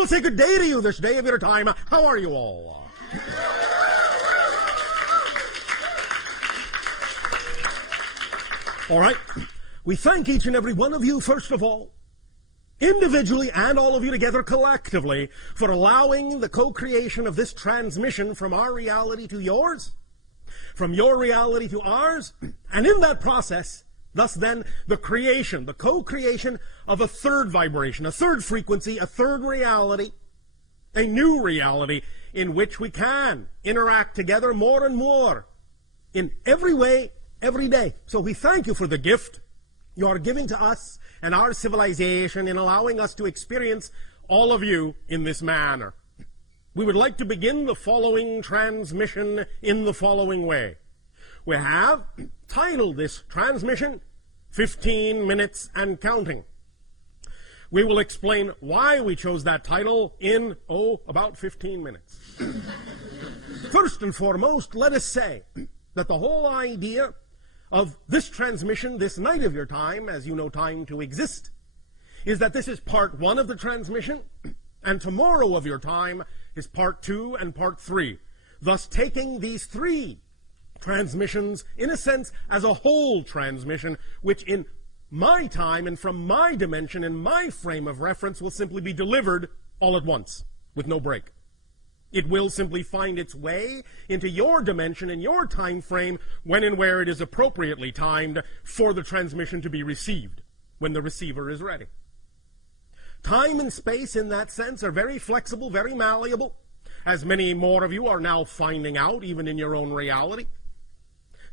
will say good day to you this day of your time. How are you all? All right. We thank each and every one of you, first of all, individually and all of you together collectively, for allowing the co-creation of this transmission from our reality to yours, from your reality to ours, and in that process, thus then, the creation, the co-creation of a third vibration, a third frequency, a third reality, a new reality in which we can interact together more and more in every way, every day. So we thank you for the gift you are giving to us and our civilization in allowing us to experience all of you in this manner. We would like to begin the following transmission in the following way. We have titled this transmission 15 Minutes and Counting. We will explain why we chose that title in, about 15 minutes. First and foremost, let us say that the whole idea of this transmission, this night of your time, as you know time to exist, is that this is part 1 of the transmission, and tomorrow of your time is part 2 and part 3, thus taking these 3 transmissions, in a sense, as a whole transmission, which in my time and from my dimension and my frame of reference will simply be delivered all at once, with no break. It will simply find its way into your dimension and your time frame when and where it is appropriately timed for the transmission to be received, when the receiver is ready. Time and space in that sense are very flexible, very malleable, as many more of you are now finding out, even in your own reality.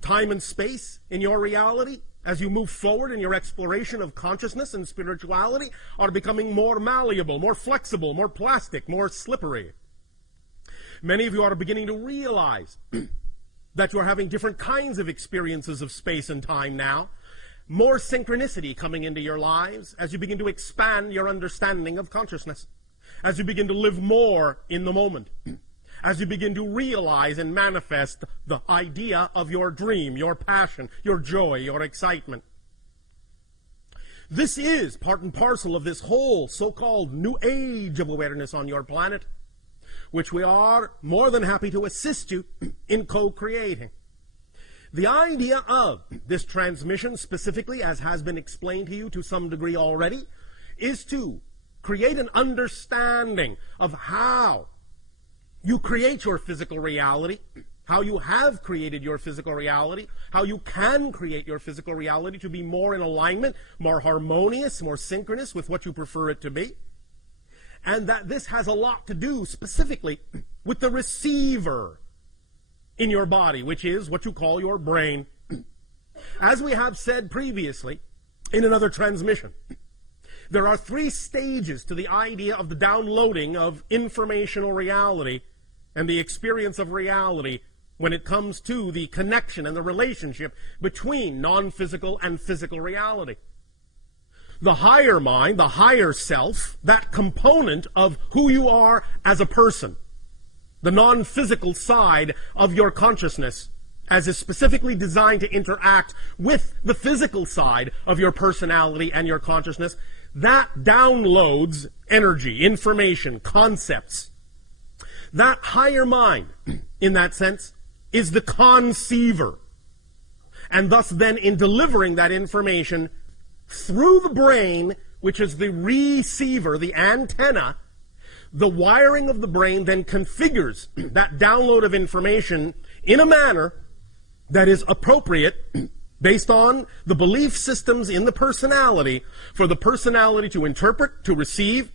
Time and space in your reality, as you move forward in your exploration of consciousness and spirituality, are becoming more malleable, more flexible, more plastic, more slippery. Many of you are beginning to realize that you're having different kinds of experiences of space and time now, more synchronicity coming into your lives as you begin to expand your understanding of consciousness, as you begin to live more in the moment, as you begin to realize and manifest the idea of your dream, your passion, your joy, your excitement. This is part and parcel of this whole so-called new age of awareness on your planet, which we are more than happy to assist you in co-creating. The idea of this transmission, specifically, as has been explained to you to some degree already, is to create an understanding of how you create your physical reality, how you have created your physical reality, how you can create your physical reality to be more in alignment, more harmonious, more synchronous with what you prefer it to be. And that this has a lot to do specifically with the receiver in your body, which is what you call your brain. As we have said previously in another transmission, there are 3 stages to the idea of the downloading of informational reality and the experience of reality when it comes to the connection and the relationship between non-physical and physical reality. The higher mind, the higher self, that component of who you are as a person, the non-physical side of your consciousness, as is specifically designed to interact with the physical side of your personality and your consciousness, that downloads energy, information, concepts. That higher mind, in that sense, is the conceiver. And thus then, in delivering that information through the brain, which is the receiver, the antenna, the wiring of the brain then configures that download of information in a manner that is appropriate based on the belief systems in the personality for the personality to interpret, to receive,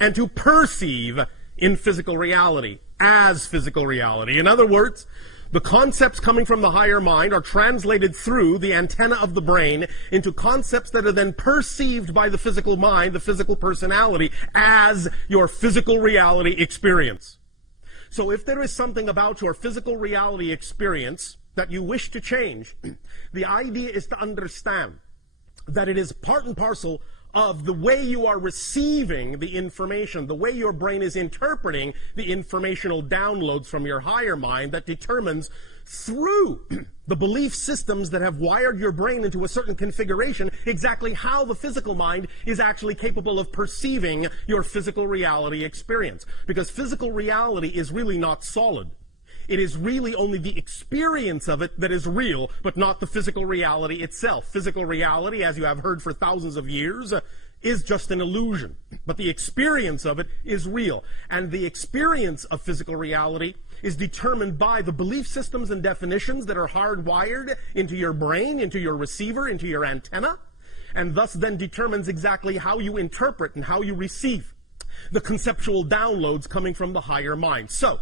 and to perceive in physical reality, as physical reality. In other words, the concepts coming from the higher mind are translated through the antenna of the brain into concepts that are then perceived by the physical mind, the physical personality, as your physical reality experience. So if there is something about your physical reality experience that you wish to change, the idea is to understand that it is part and parcel of the way you are receiving the information, the way your brain is interpreting the informational downloads from your higher mind that determines through the belief systems that have wired your brain into a certain configuration exactly how the physical mind is actually capable of perceiving your physical reality experience. Because physical reality is really not solid. It is really only the experience of it that is real, but not the physical reality itself. Physical reality, as you have heard for thousands of years, is just an illusion. But the experience of it is real. And the experience of physical reality is determined by the belief systems and definitions that are hardwired into your brain, into your receiver, into your antenna, and thus then determines exactly how you interpret and how you receive the conceptual downloads coming from the higher mind. So,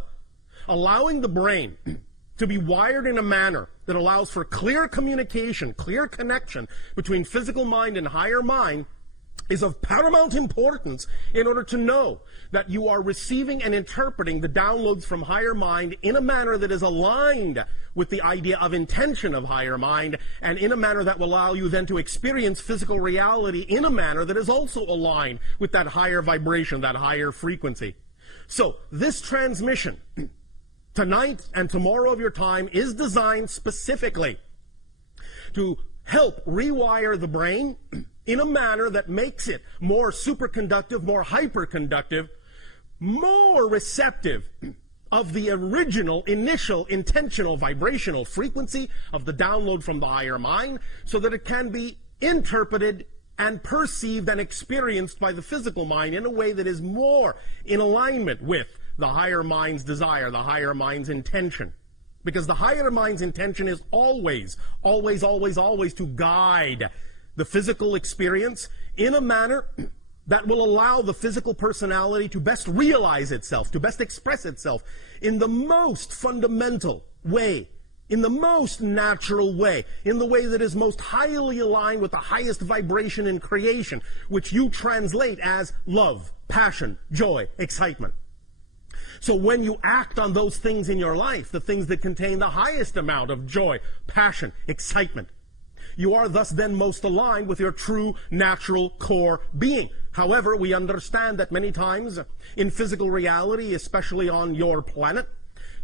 allowing the brain to be wired in a manner that allows for clear communication, clear connection between physical mind and higher mind is of paramount importance in order to know that you are receiving and interpreting the downloads from higher mind in a manner that is aligned with the idea of intention of higher mind, and in a manner that will allow you then to experience physical reality in a manner that is also aligned with that higher vibration, that higher frequency. So this transmission tonight and tomorrow of your time is designed specifically to help rewire the brain in a manner that makes it more superconductive, more hyperconductive, more receptive of the original, initial, intentional, vibrational frequency of the download from the higher mind, so that it can be interpreted and perceived and experienced by the physical mind in a way that is more in alignment with the higher mind's desire, the higher mind's intention. Because the higher mind's intention is always, always, always, always to guide the physical experience in a manner that will allow the physical personality to best realize itself, to best express itself in the most fundamental way, in the most natural way, in the way that is most highly aligned with the highest vibration in creation, which you translate as love, passion, joy, excitement. So when you act on those things in your life, the things that contain the highest amount of joy, passion, excitement, you are thus then most aligned with your true natural core being. However, we understand that many times in physical reality, especially on your planet,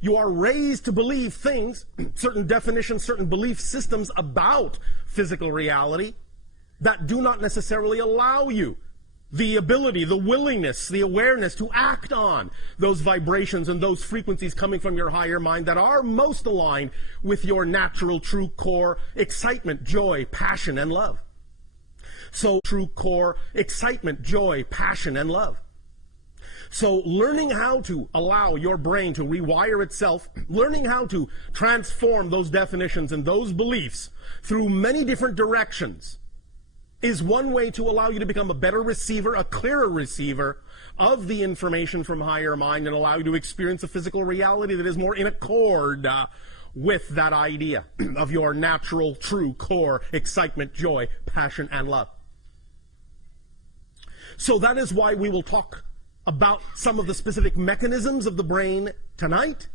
you are raised to believe things, certain definitions, certain belief systems about physical reality that do not necessarily allow you the ability, the willingness, the awareness to act on those vibrations and those frequencies coming from your higher mind that are most aligned with your natural true core excitement, joy, passion, and love. So true core excitement, joy, passion, and love. So learning how to allow your brain to rewire itself, learning how to transform those definitions and those beliefs through many different directions is one way to allow you to become a better receiver, a clearer receiver of the information from higher mind, and allow you to experience a physical reality that is more in accord with that idea of your natural, true core excitement, joy, passion, and love. So that is why we will talk about some of the specific mechanisms of the brain tonight,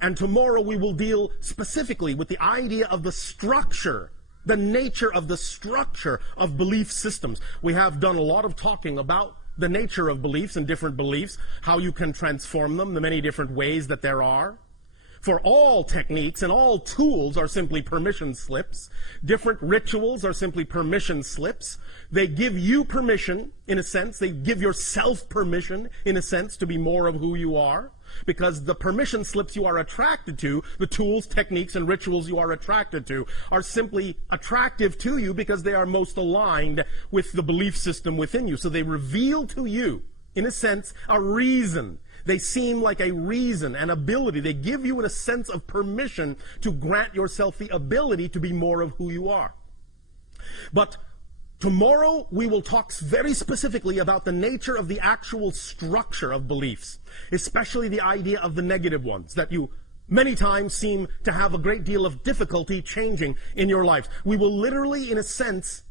and tomorrow we will deal specifically with the idea of the structure, the nature of the structure of belief systems. We have done a lot of talking about the nature of beliefs and different beliefs, how you can transform them, the many different ways that there are. For all techniques and all tools are simply permission slips. Different rituals are simply permission slips. They give you permission, in a sense. They give yourself permission, in a sense, to be more of who you are. Because the permission slips you are attracted to, the tools, techniques, and rituals you are attracted to, are simply attractive to you because they are most aligned with the belief system within you. So they reveal to you, in a sense, a reason. They seem like a reason, an ability. They give you a sense of permission to grant yourself the ability to be more of who you are. But tomorrow, we will talk very specifically about the nature of the actual structure of beliefs, especially the idea of the negative ones that you many times seem to have a great deal of difficulty changing in your lives. We will literally, in a sense,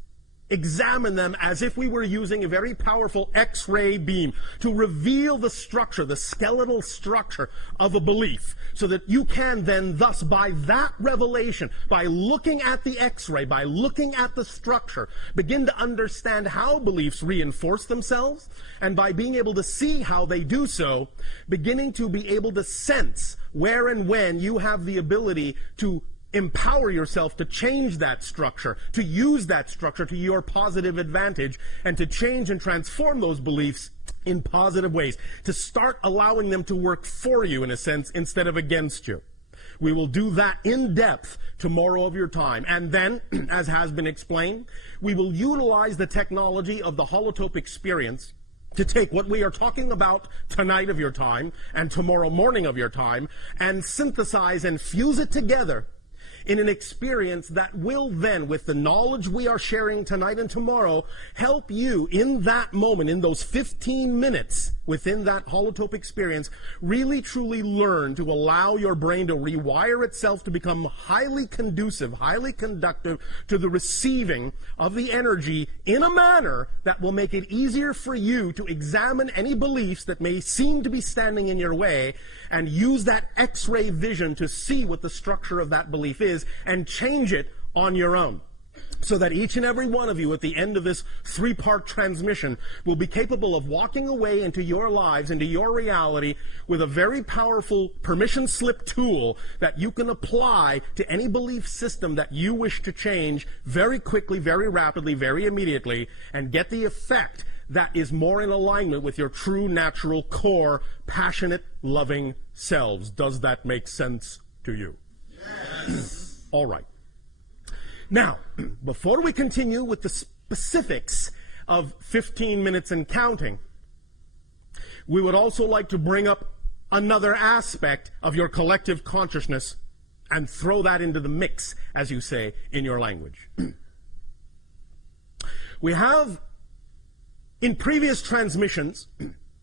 examine them as if we were using a very powerful X-ray beam to reveal the structure, the skeletal structure of a belief, so that you can then thus, by that revelation, by looking at the X-ray, by looking at the structure, begin to understand how beliefs reinforce themselves, and by being able to see how they do so, beginning to be able to sense where and when you have the ability to empower yourself to change that structure, to use that structure to your positive advantage, and to change and transform those beliefs in positive ways, to start allowing them to work for you, in a sense, instead of against you. We will do that in depth tomorrow of your time. And then, as has been explained, we will utilize the technology of the Holotope Experience to take what we are talking about tonight of your time and tomorrow morning of your time and synthesize and fuse it together in an experience that will then, with the knowledge we are sharing tonight and tomorrow, help you in that moment, in those 15 minutes within that Holotope experience, really truly learn to allow your brain to rewire itself to become highly conducive, highly conductive to the receiving of the energy in a manner that will make it easier for you to examine any beliefs that may seem to be standing in your way and use that X-ray vision to see what the structure of that belief is and change it on your own, so that each and every one of you at the end of this 3-part transmission will be capable of walking away into your lives, into your reality, with a very powerful permission slip tool that you can apply to any belief system that you wish to change very quickly, very rapidly, very immediately, and get the effect that is more in alignment with your true, natural, core, passionate, loving selves. Does that make sense to you? Yes. All right. Now, before we continue with the specifics of 15 minutes and counting, we would also like to bring up another aspect of your collective consciousness and throw that into the mix, as you say in your language. We have, in previous transmissions,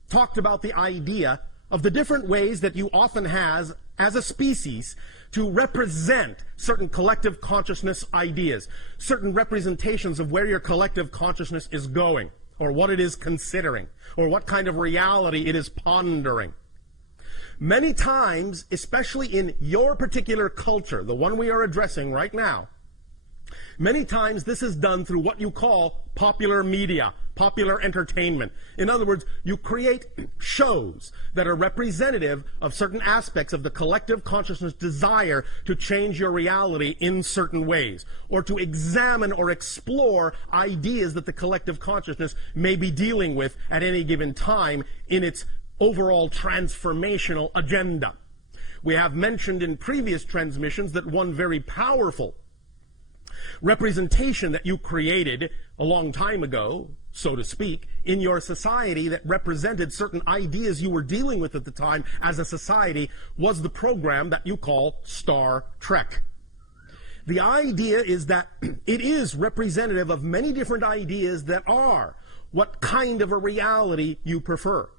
talked about the idea of the different ways that you often have, as a species, to represent certain collective consciousness ideas, certain representations of where your collective consciousness is going, or what it is considering, or what kind of reality it is pondering. Many times, especially in your particular culture, the one we are addressing right now, many times this is done through what you call popular media, popular entertainment. In other words, you create shows that are representative of certain aspects of the collective consciousness desire to change your reality in certain ways, or to examine or explore ideas that the collective consciousness may be dealing with at any given time in its overall transformational agenda. We have mentioned in previous transmissions that one very powerful representation that you created a long time ago, so to speak, in your society that represented certain ideas you were dealing with at the time as a society was the program that you call Star Trek. The idea is that it is representative of many different ideas that are what kind of a reality you prefer,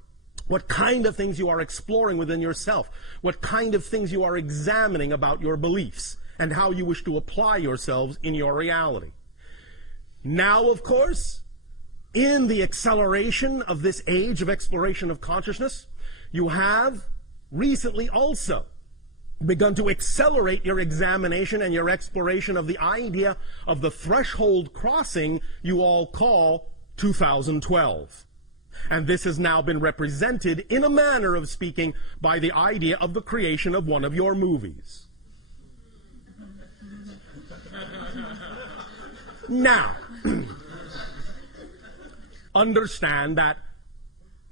what kind of things you are exploring within yourself, what kind of things you are examining about your beliefs, and how you wish to apply yourselves in your reality. Now, of course, in the acceleration of this age of exploration of consciousness, you have recently also begun to accelerate your examination and your exploration of the idea of the threshold crossing you all call 2012. And this has now been represented, in a manner of speaking, by the idea of the creation of one of your movies. Now, understand that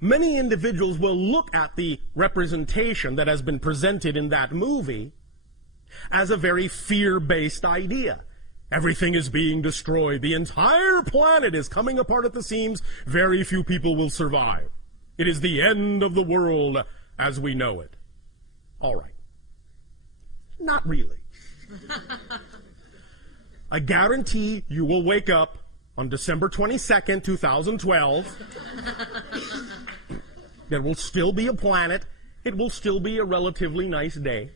many individuals will look at the representation that has been presented in that movie as a very fear-based idea. Everything is being destroyed. The entire planet is coming apart at the seams. Very few people will survive. It is the end of the world as we know it. All right. Not really. I guarantee you will wake up on December 22nd, 2012. There will still be a planet. It will still be a relatively nice day.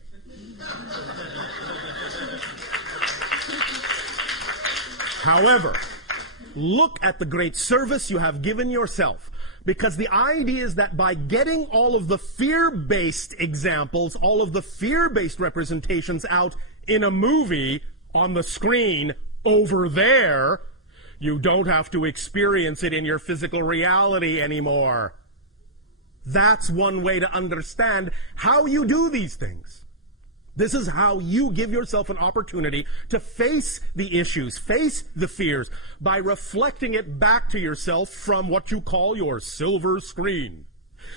However, Look at the great service you have given yourself. Because the idea is that by getting all of the fear-based examples, all of the fear-based representations out in a movie on the screen over there, you don't have to experience it in your physical reality anymore. That's one way to understand how you do these things. This is how you give yourself an opportunity to face the issues, face the fears, by reflecting it back to yourself from what you call your silver screen,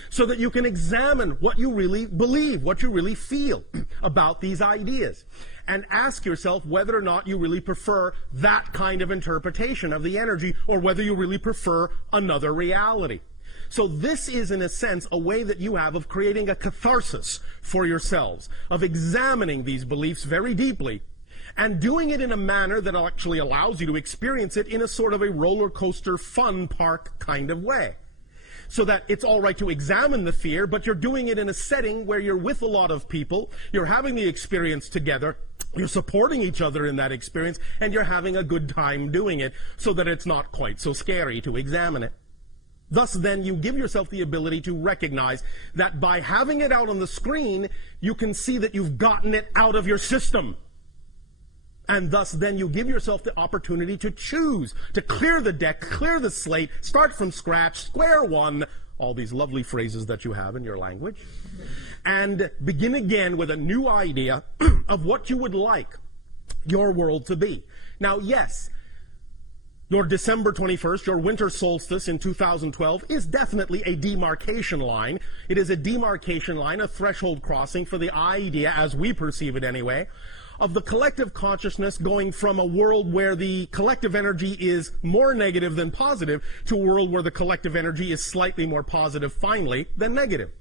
so that you can examine what you really believe, what you really feel about these ideas, and ask yourself whether or not you really prefer that kind of interpretation of the energy, or whether you really prefer another reality. So this is, in a sense, a way that you have of creating a catharsis for yourselves, of examining these beliefs very deeply, and doing it in a manner that actually allows you to experience it in a sort of a roller coaster fun park kind of way. So that it's all right to examine the fear, but you're doing it in a setting where you're with a lot of people, you're having the experience together, you're supporting each other in that experience, and you're having a good time doing it, so that it's not quite so scary to examine it. Thus, then, you give yourself the ability to recognize that by having it out on the screen, you can see that you've gotten it out of your system. And thus, then, you give yourself the opportunity to choose, to clear the deck, clear the slate, start from scratch, square one, all these lovely phrases that you have in your language, and begin again with a new idea of what you would like your world to be. Now, yes, your December 21st, your winter solstice in 2012, is definitely a demarcation line. It is a demarcation line, a threshold crossing for the idea, as we perceive it anyway, of the collective consciousness going from a world where the collective energy is more negative than positive to a world where the collective energy is slightly more positive, finally, than negative.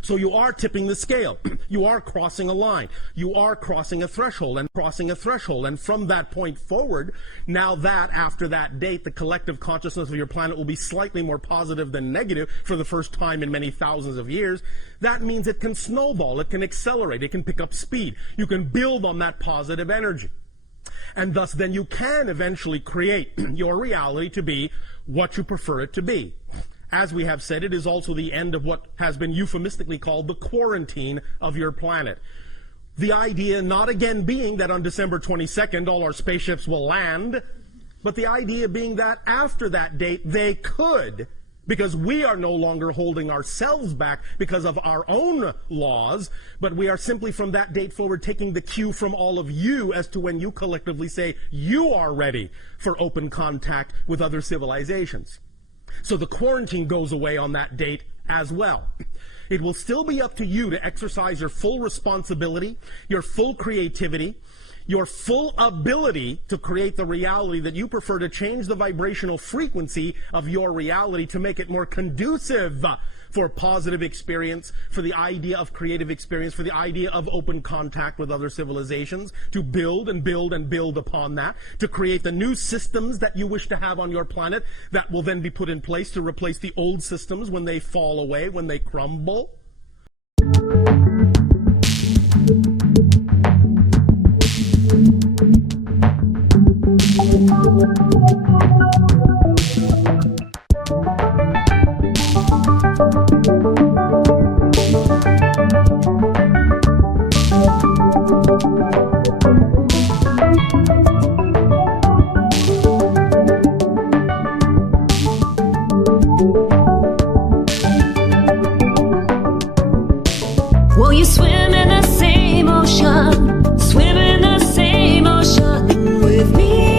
So you are tipping the scale. You are crossing a line. You are crossing a threshold and crossing a threshold. And from that point forward, now that after that date, the collective consciousness of your planet will be slightly more positive than negative for the first time in many thousands of years. That means it can snowball, it can accelerate, it can pick up speed. You can build on that positive energy. And thus then you can eventually create your reality to be what you prefer it to be. As we have said, it is also the end of what has been euphemistically called the quarantine of your planet. The idea not again being that on December 22nd all our spaceships will land, but the idea being that after that date they could, because we are no longer holding ourselves back because of our own laws, but we are simply from that date forward taking the cue from all of you as to when you collectively say you are ready for open contact with other civilizations. So the quarantine goes away on that date as well. It will still be up to you to exercise your full responsibility, your full creativity, your full ability to create the reality that you prefer, to change the vibrational frequency of your reality to make it more conducive for positive experience, for the idea of creative experience, for the idea of open contact with other civilizations, to build and build and build upon that, to create the new systems that you wish to have on your planet that will then be put in place to replace the old systems when they fall away, when they crumble. Will you swim in the same ocean? Swim in the same ocean with me?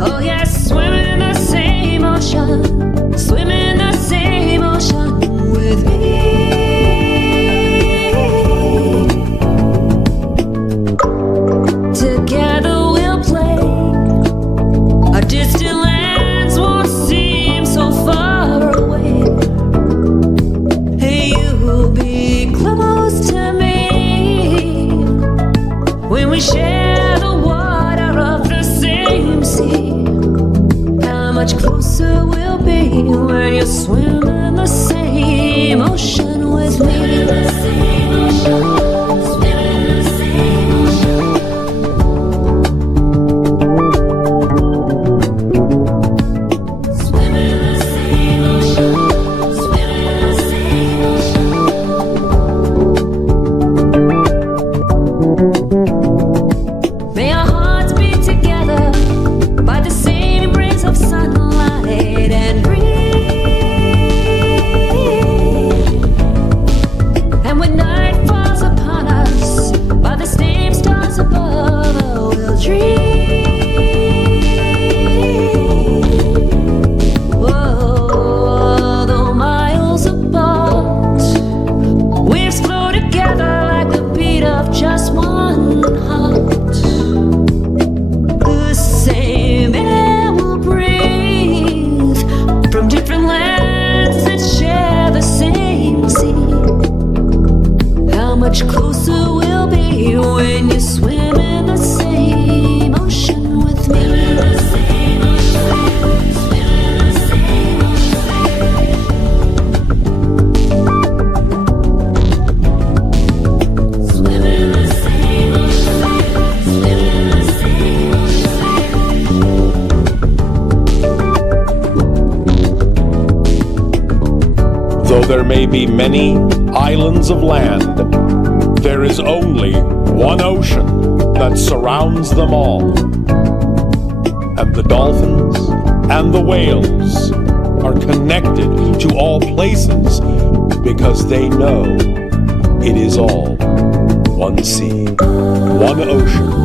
Oh yes, swim in the same ocean. Swim in the same ocean with me. Together we'll play. Our distant lands won't seem so far away. You'll be close to me when we share the water of the same sea. How much closer we'll be when you swim in the same ocean with me. Swim in the same ocean. Swim in the same ocean. there may be many islands of land, there is only one ocean that surrounds them all. And the dolphins and the whales are connected to all places because they know it is all one sea, one ocean,